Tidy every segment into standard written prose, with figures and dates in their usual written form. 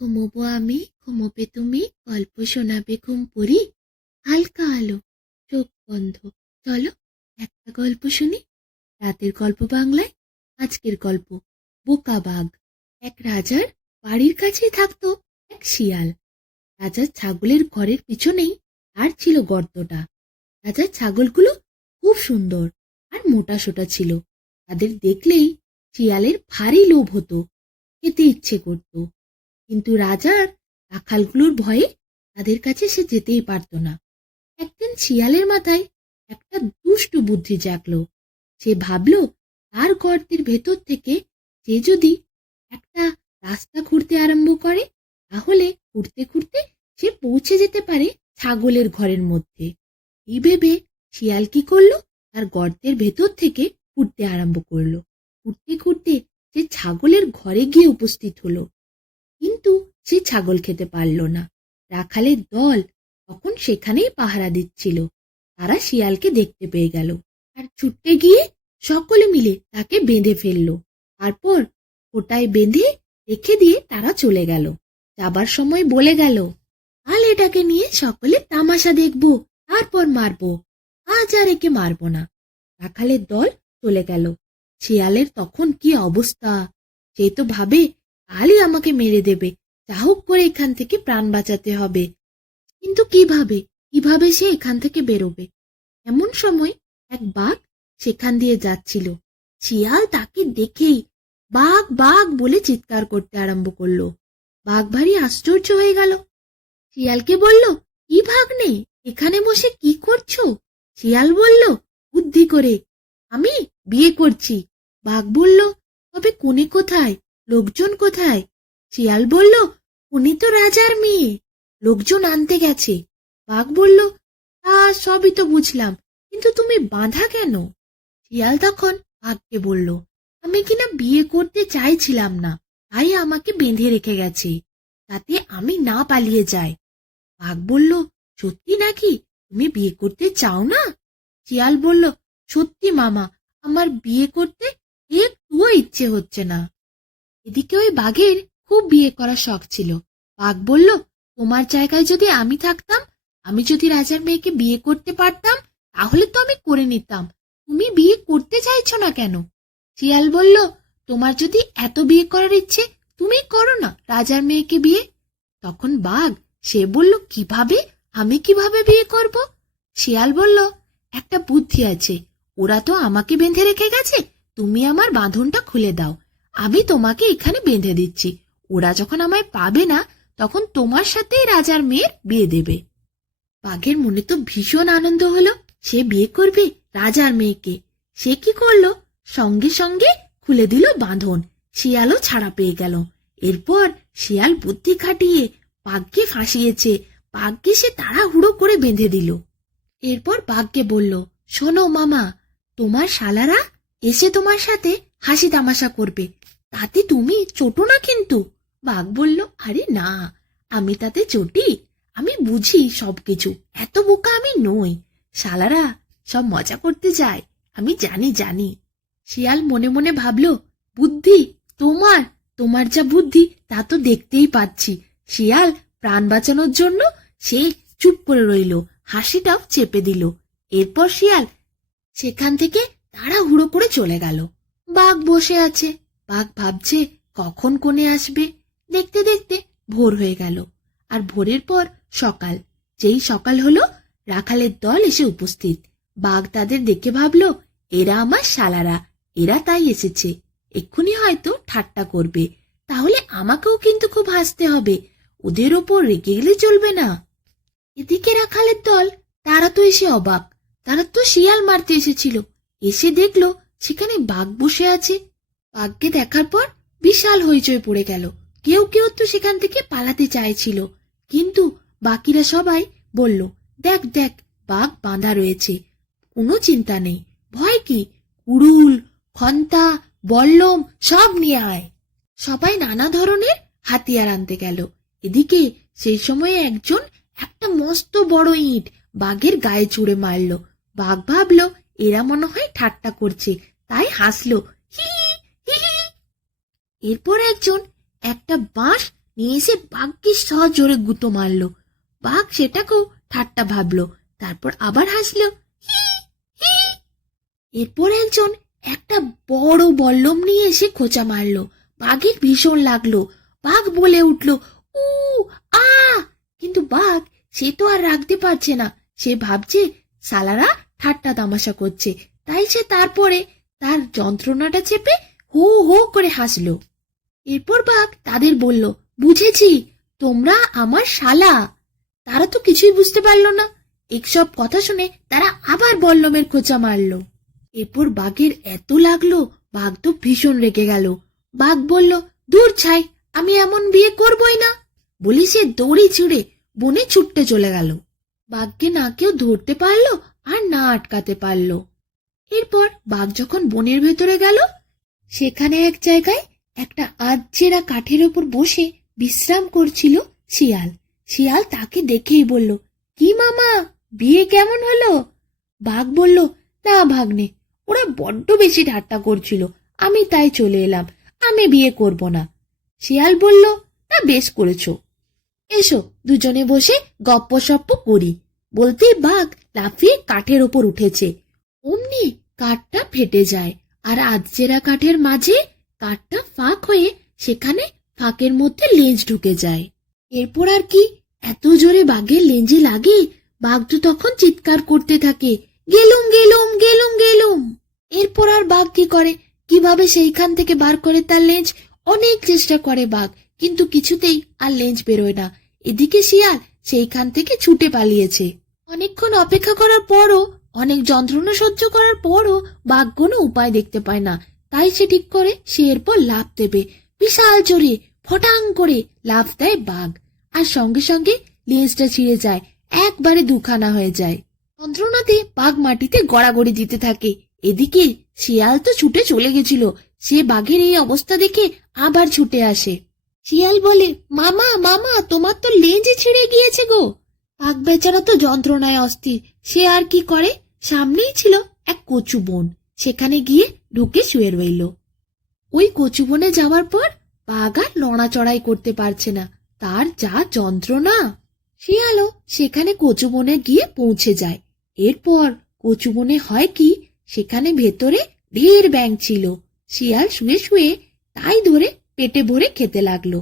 ঘুমোবো আমি, ঘুমোবে তুমি, গল্প শোনাবে ঘুম পড়ি। হালকা আলো, চোখ বন্ধ, চলো একটা গল্প শুনি। রাতের গল্প বাংলায়। আজকের গল্প বোকা বাঘ। এক রাজার বাড়ির কাছেই থাকতো এক শিয়াল। রাজার ছাগলের ঘরের পিছনেই আর ছিল গর্তটা। রাজার ছাগলগুলো খুব সুন্দর আর মোটা সোটা ছিল। তাদের দেখলেই শিয়ালের ভারী লোভ হতো, খেতে ইচ্ছে করত। কিন্তু রাজার রাখালগুলোর ভয়ে তাদের কাছে সে যেতেই পারত না। একদিন শিয়ালের মাথায় একটা দুষ্টু বুদ্ধি জাগলো। সে ভাবল তার গর্তের ভেতর থেকে সে যদি একটা রাস্তা খুঁড়তে আরম্ভ করে, তাহলে খুঁড়তে খুঁড়তে সে পৌঁছে যেতে পারে ছাগলের ঘরের মধ্যে। এই ভেবে শিয়াল কি করলো, তার গর্তের ভেতর থেকে খুঁড়তে আরম্ভ করলো। খুঁড়তে খুঁড়তে সে ছাগলের ঘরে গিয়ে উপস্থিত হলো, কিন্তু সে ছাগল খেতে পারল না। রাখালের দল তখন সেখানেই পাহারা দিচ্ছিল। তারা শিয়ালকে দেখতে পেয়ে গেল আর ছুটতে গিয়ে সকলে মিলে তাকে বেঁধে ফেললো। তারপর ওটায় বেঁধে রেখে দিয়ে তারা চলে গেল। যাবার সময় বলে গেল, কাল এটাকে নিয়ে সকলে তামাশা দেখবো, তারপর মারবো, আজ আর একে মারবো না। রাখালের দল চলে গেল। শিয়ালের তখন কি অবস্থা! সে তো ভাবে কালই আমাকে মেরে দেবে, যা হোক করে এখান থেকে প্রাণ বাঁচাতে হবে। কিন্তু কিভাবে কিভাবে সে এখান থেকে বেরোবে? এমন সময় এক বাঘ সেখান দিয়ে যাচ্ছিল। শিয়াল তাকে দেখেই বাঘ বাঘ বলে চিৎকার করতে আরম্ভ করলো। বাঘ ভারী আশ্চর্য হয়ে গেল। শিয়ালকে বলল, কি ভাগ্নে, এখানে বসে কি করছো? শিয়াল বলল, বুদ্ধি করে, আমি বিয়ে করছি। বাঘ বলল, তবে কোনে কোথায়, লোকজন কোথায়? শিয়াল বলল, উনি তো রাজার মেয়ে, লোকজন আনতে গেছে। বাঘ বলল, তা সবই তো বুঝলাম, কিন্তু তুমি বাঁধা কেন? শিয়াল তখন বাঘকে বলল, আমি কিনা বিয়ে করতে চাইছিলাম না, তাই আমাকে বেঁধে রেখে গেছে, তাতে আমি না পালিয়ে যাই। বাঘ বলল, সত্যি নাকি, তুমি বিয়ে করতে চাও না? শিয়াল বলল, সত্যি মামা, আমার বিয়ে করতে একটুও ইচ্ছে হচ্ছে না। এদিকে ওই বাঘের খুব বিয়ে করার শখ ছিল। বাঘ বলল, তোমার জায়গায় যদি আমি থাকতাম, আমি যদি রাজার মেয়েকে বিয়ে করতে পারতাম, তাহলে তো আমি করে নিতাম। তুমি বিয়ে করতে চাইছো না কেন? শিয়াল বলল, তোমার যদি এত বিয়ে করার ইচ্ছে, তুমি করো না রাজার মেয়েকে বিয়ে। তখন বাঘ সে বলল, কিভাবে, আমি কিভাবে বিয়ে করব? শিয়াল বলল, একটা বুদ্ধি আছে, ওরা তো আমাকে বেঁধে রেখে গেছে, তুমি আমার বাঁধনটা খুলে দাও, আমি তোমাকে এখানে বেঁধে দিচ্ছি। ওরা যখন আমায় পাবে না, তখন তোমার সাথেই রাজার মেয়ের বিয়ে দেবে। বাঘের মনে তো ভীষণ আনন্দ হলো, সে বিয়ে করবে রাজার মেয়েকে। সে কি করলো, সঙ্গে সঙ্গে খুলে দিল বাঁধন। শিয়ালও ছাড়া পেয়ে গেল। এরপর শিয়াল বুদ্ধি খাটিয়ে বাঘকে ফাঁসিয়েছে। বাঘকে সে তাড়াহুড়ো করে বেঁধে দিল। এরপর বাঘকে বলল, শোনো মামা, তোমার শালারা এসে তোমার সাথে হাসি তামাশা করবে, তাতে তুমি চটো না কিন্তু। বাঘ বলল, আরে না, আমি তাতে চটি, আমি বুঝি সবকিছু, এত বোকা আমি নই। শালারা সব মজা করতে যায়, আমি জানি জানি। শিয়াল মনে মনে ভাবল, বুদ্ধি তোমার, তোমার যা বুদ্ধি তা তো দেখতেই পাচ্ছি। শিয়াল প্রাণ বাঁচানোর জন্য সে চুপ করে রইল, হাসিটাও চেপে দিল। এরপর শিয়াল সেখান থেকে তাড়াহুড়ো করে চলে গেল। বাঘ বসে আছে। বাঘ ভাবছে কখন কোণে আসবে। দেখতে দেখতে ভোর হয়ে গেল, আর ভোরের পর সকাল। যেই সকাল হলো, রাখালের দল এসে উপস্থিত। বাঘ তাদের দেখে ভাবল, এরা আমার শালারা, এরা তাই এসেছে, এক্ষুনি হয়তো ঠাট্টা করবে, তাহলে আমাকেও কিন্তু খুব হাসতে হবে, ওদের ওপর রেগে গেলে চলবে না। এদিকে রাখালের দল, তারা তো এসে অবাক, তারা তো শিয়াল মারতে এসেছিল, এসে দেখলো সেখানে বাঘ বসে আছে। বাঘকে দেখার পর বিশাল হইচই পড়ে গেল। কেউ কেউ তো সেখান থেকে পালাতে চাইছিল, কিন্তু বাকিরা সবাই বলল, দেখ দেখ, বাঘ বাঁধা রয়েছে, কোনো চিন্তা নেই, ভয় কি, কুড়ুল, খন্তা, বল্লম সব নিয়ে আয়। সবাই নানা ধরনের হাতিয়ার আনতে গেল। এদিকে সেই সময়ে একজন একটা মস্ত বড় ইঁট বাঘের গায়ে ছুঁড়ে মারল। বাঘ ভাবলো এরা মনে হয় ঠাট্টা করছে, তাই হাসলো, হি হি হি। এরপর একজন একটা বাঁশ নিয়ে এসে বাঘকে সজোরে গুঁতো মারলো। বাঘ সেটাকেও ঠাট্টা ভাবলো, তারপর আবার হাসলো, হি হি। এরপর একজন একটা বড় বল্লম নিয়ে এসে খোঁচা মারলো। বাঘের ভীষণ লাগলো। বাঘ বলে উঠলো, উ আ। কিন্তু বাঘ সে তো আর রাখতে পারছে না। সে ভাবছে সালারা ঠাট্টা তামাশা করছে, তাই সে তারপরে তার যন্ত্রণাটা চেপে হো হো করে হাসলো। এরপর বাঘ তাদের বলল, বুঝেছি, তোমরা আমার শালা। তারা তো কিছুই বুঝতে পারলো না। এইসব কথা শুনে তারা আবার বল্লমের খোঁচা মারলো। এরপর বাঘের এত লাগলো, বাঘ তো ভীষণ রেগে গেল। বাঘ বলল, দূর ছাই, আমি এমন বিয়ে করবই না, বলি সে দড়ি ছিঁড়ে বনে ছুটতে চলে গেল। বাঘকে না কেউ ধরতে পারলো আর না আটকাতে পারলো। এরপর বাঘ যখন বনের ভেতরে গেল, সেখানে এক জায়গায় একটা আধচেরা কাঠের ওপর বসে বিশ্রাম করছিল শিয়াল। শিয়াল তাকে দেখেই বলল, কি মামা, বিয়ে কেমন হলো? বাঘ বলল, না ভাগ্নে, ওরা বড্ড বেশি ঠাট্টা করছিল, আমি তাই চলে এলাম, আমি বিয়ে করব না। শিয়াল বলল, না বেশ করেছো, এসো দুজনে বসে গপ্প সপ্প করি। বলতেই বাঘ লাফিয়ে কাঠের ওপর উঠেছে। অমনি কাঠটা ফেটে যায়, আর আধচেরা কাঠের মাঝে কাঠটা ফাঁক হয়ে সেখানে ফাঁকের মধ্যে লেজ ঢুকে যায়। এরপর আর কি, এত জোরে বাঘের লেঞ্জে লাগে, বাঘ তো তখন চিৎকার করতে থাকে, গেলুম গেলুম গেলুম গেলুম। এরপর আর বাঘ কি করে, কিভাবে সেইখান থেকে বার করে তার লেজ? অনেক চেষ্টা করে বাঘ, কিন্তু কিছুতেই আর লেজ বেরোয় না। এদিকে শিয়াল সেইখান থেকে ছুটে পালিয়েছে। অনেকক্ষণ অপেক্ষা করার পরও, অনেক যন্ত্রণা সহ্য করার পরও বাঘ কোনো উপায় দেখতে পায় না। তাই সে ঠিক করে সে এরপর লাফ দেবে। বিশাল জোরে ফটাং করে লাফ দেয় বাঘ, আর সঙ্গে সঙ্গে লেজটা ছিঁড়ে যায়, একবারে দুখানা হয়ে যায়। যন্ত্রণাতে বাঘ মাটিতে গড়াগড়ি দিতে থাকে। এদিকে শিয়াল তো ছুটে চলে গেছিল। সে বাঘের এই অবস্থা দেখে আবার ছুটে আসে। শিয়াল বলে, মামা মামা, তোমার তো লেজে ছিঁড়ে গিয়েছে গো। বাঘ বেচারা তো যন্ত্রণায় অস্থির। সে আর কি করে, সামনেই ছিল এক কচু বন, সেখানে গিয়ে ঢুকে শুয়ে রইল। ওই কচু বনে যাওয়ার পর বাঘ আর নড়াচড়াই করতে পারছে না, তার যা যন্ত্রণা। শিয়ালও সেখানে কচু বনে গিয়ে পৌঁছে যায়। এরপর কচু বনে হয় কি, সেখানে ভেতরে ঢের ব্যাঙ ছিল। শিয়াল শুয়ে শুয়ে তাই ধরে পেটে ভরে খেতে লাগলো।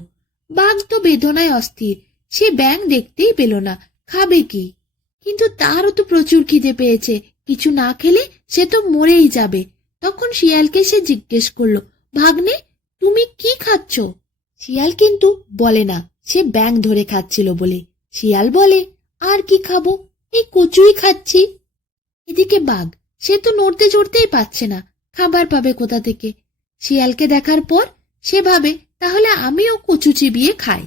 বাঘ তো বেদনায় অস্থির, সে ব্যাঙ দেখতেই পেল না, খাবে কি? কিন্তু তারও তো প্রচুর খিদে পেয়েছে, কিছু না খেলে সে তো মরেই যাবে। তখন শিয়ালকে সে জিজ্ঞেস করলো, ভাগ্নে, তুমি কি খাচ্ছ? শিয়াল কিন্তু বলে না সে ব্যাঙ ধরে খাচ্ছিল বলে। শিয়াল বলে, আর কি খাবো, এই কচুই খাচ্ছি। এদিকে বাঘ, সে তো নড়তে চড়তেই পারছে না, খাবার পাবে কোথা থেকে? শিয়ালকে দেখার পর সে ভাবে, তাহলে আমিও কচু চিবিয়ে খাই।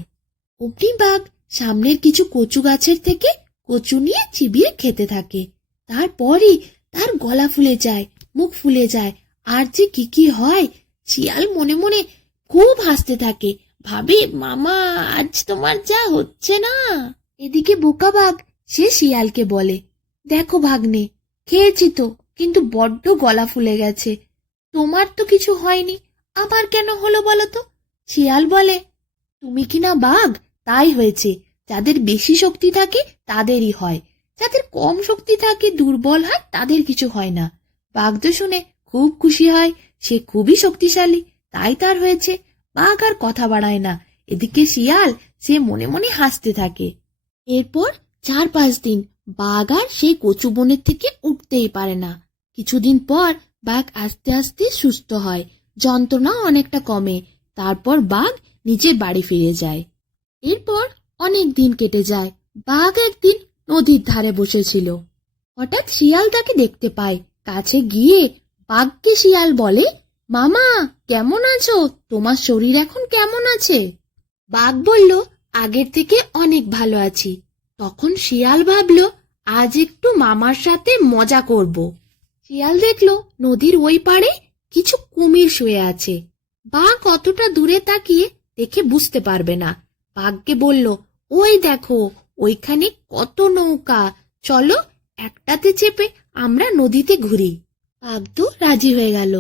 অমনি বাঘ সামনের কিছু কচু গাছের থেকে কচু নিয়ে চিবিয়ে খেতে থাকে। তারপরই তার গলা ফুলে যায়, মুখ ফুলে যায়, আর যে কি কি হয়। শিয়াল মনে মনে খুব হাসতে থাকে, ভাবে, মামা আজ তোমার যা হচ্ছে না। এদিকে বোকা বাঘ সে শিয়ালকে বলে, দেখো ভাগ্নে, খেয়েছি তো, কিন্তু বড্ড গলা ফুলে গেছে। তোমার তো কিছু হয়নি, আমার কেন হলো বলো তো? শিয়াল বলে, তুমি কিনা বাঘ, তাই হয়েছে। যাদের বেশি শক্তি থাকে তাদেরই হয়, যাদের কম শক্তি থাকে, দুর্বল হয়, তাদের কিছু হয় না। বাঘ তো শুনে খুব খুশি হয়, সে খুবই শক্তিশালী, তাই তার হয়েছে। বাঘ আর কথা বাড়ায় না। এদিকে শিয়াল সে মনে মনে হাসতে থাকে। এরপর 4-5 দিন বাঘ আর সেই কচু বনের থেকে উঠতেই পারে না। কিছুদিন পর বাঘ আস্তে আস্তে সুস্থ হয়, যন্ত্রণা অনেকটা কমে। তারপর বাঘ নিজের বাড়ি ফিরে যায়। এরপর অনেক দিন কেটে যায়। বাঘ একদিন নদীর ধারে বসেছিল। হঠাৎ শিয়াল তাকে দেখতে পায়। কাছে গিয়ে বাঘকে শিয়াল বলে, মামা কেমন আছো? তোমার শরীর এখন কেমন আছে? বাঘ বলল, আগের থেকে অনেক ভালো আছি। তখন শিয়াল ভাবলো, আজ একটু মামার সাথে মজা করব। শিয়াল দেখলো নদীর ওই পাড়ে কিছু কুমির শুয়ে আছে। বাঘ অতটা দূরে তাকিয়ে দেখে বুঝতে পারবে না। বাঘকে বলল, ওই দেখো, ওইখানে কত নৌকা, চলো একটাতে চেপে আমরা নদীতে ঘুরি। বাঘ তো রাজি হয়ে গেল।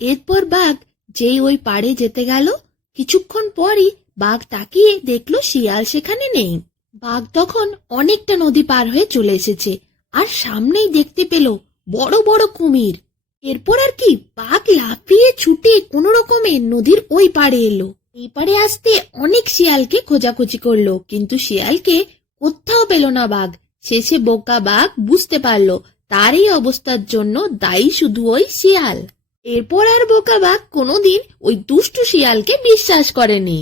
এরপর বাঘ যেই ওই পাড়ে যেতে গেল, কিছুক্ষণ পরই বাঘ তাকিয়ে দেখলো শিয়াল সেখানে নেই। বাঘ তখন অনেকটা নদী পার হয়ে চলে এসেছে, আর সামনেই দেখতে পেল বড় বড় কুমির। এরপর আর কি, বাঘ লাফিয়ে ছুটে কোনো রকমে নদীর ওই পাড়ে এলো। এই পাড়ে আসতে অনেক শিয়ালকে খোঁজাখুঁজি করলো, কিন্তু শিয়ালকে কোথাও পেল না বাঘ। শেষে বোকা বাঘ বুঝতে পারলো তার এই অবস্থার জন্য দায়ী শুধু ওই শিয়াল। এরপর আর বোকা বাঘ কোনোদিন ওই দুষ্টু শিয়ালকে বিশ্বাস করেনি।